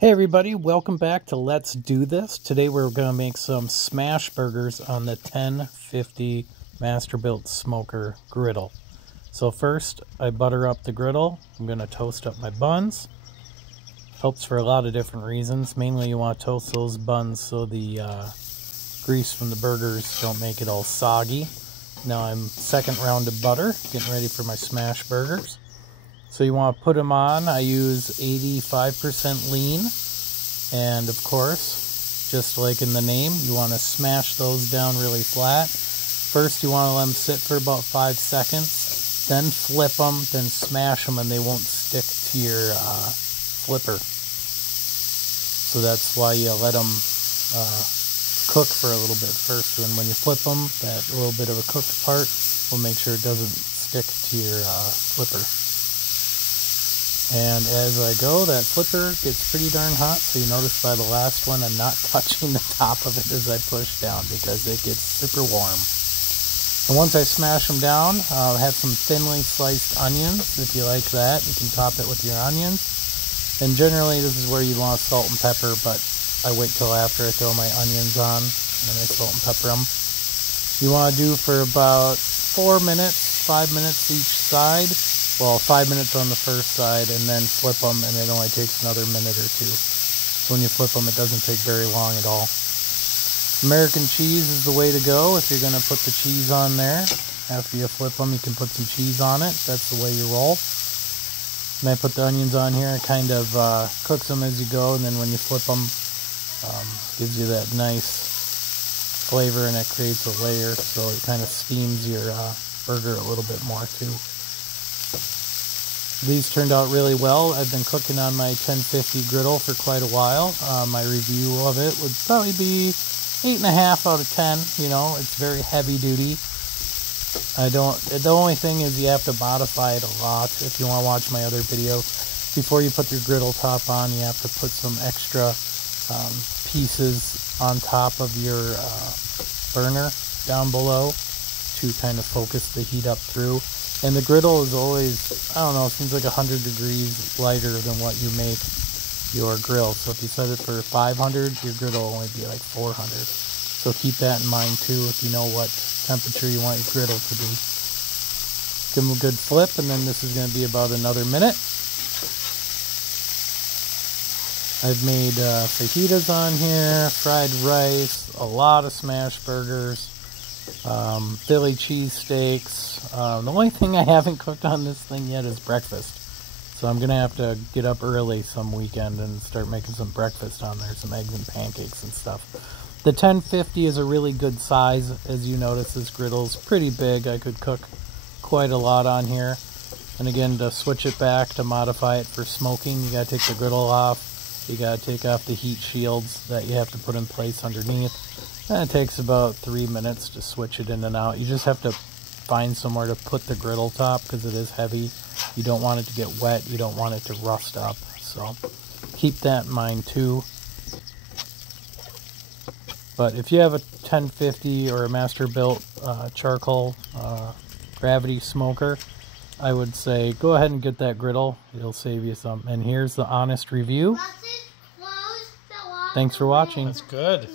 Hey everybody, welcome back to Let's Do This. Today we're going to make some Smashburgers on the 1050 Masterbuilt smoker griddle. So first, I butter up the griddle. I'm going to toast up my buns. Helps for a lot of different reasons. Mainly you want to toast those buns so the grease from the burgers don't make it all soggy. Now I'm second round of butter, getting ready for my Smashburgers. So you want to put them on. I use 85% lean. And of course, just like in the name, you want to smash those down really flat. First you want to let them sit for about 5 seconds. Then flip them, then smash them, and they won't stick to your flipper. So that's why you let them cook for a little bit first. And when you flip them, that little bit of a cooked part will make sure it doesn't stick to your flipper. And as I go, that flipper gets pretty darn hot, so you notice by the last one I'm not touching the top of it as I push down because it gets super warm. And once I smash them down, I'll have some thinly sliced onions. If you like that, you can top it with your onions. And generally this is where you want salt and pepper, but I wait till after I throw my onions on and I salt and pepper them. You want to do for about 4 minutes, 5 minutes each side. Well, 5 minutes on the first side, and then flip them, and it only takes another minute or two. So when you flip them, it doesn't take very long at all. American cheese is the way to go if you're going to put the cheese on there. After you flip them, you can put some cheese on it. That's the way you roll. And I put the onions on here. It kind of cooks them as you go, and then when you flip them, gives you that nice flavor, and it creates a layer, so it kind of steams your burger a little bit more too. These turned out really well. I've been cooking on my 1050 griddle for quite a while. My review of it would probably be 8.5 out of 10. You know, it's very heavy duty. The only thing is you have to modify it a lot. If you want to watch my other video, before you put your griddle top on, you have to put some extra pieces on top of your burner down below to kind of focus the heat up through. And the griddle is always, I don't know, it seems like 100 degrees lighter than what you make your grill. So if you set it for 500, your griddle will only be like 400. So keep that in mind too if you know what temperature you want your griddle to be. Give them a good flip, and then this is going to be about another minute. I've made fajitas on here, fried rice, a lot of Smashburgers. Philly cheesesteaks. The only thing I haven't cooked on this thing yet is breakfast. So I'm going to have to get up early some weekend and start making some breakfast on there, some eggs and pancakes and stuff. The 1050 is a really good size. As you notice, this griddle's pretty big. I could cook quite a lot on here. And again, to switch it back, to modify it for smoking, you got to take the griddle off. You got to take off the heat shields that you have to put in place underneath. And it takes about 3 minutes to switch it in and out. You just have to find somewhere to put the griddle top because it is heavy. You don't want it to get wet. You don't want it to rust up. So keep that in mind too. But if you have a 1050 or a Masterbuilt charcoal gravity smoker, I would say go ahead and get that griddle. It'll save you some. And here's the honest review. Thanks for watching. That's good.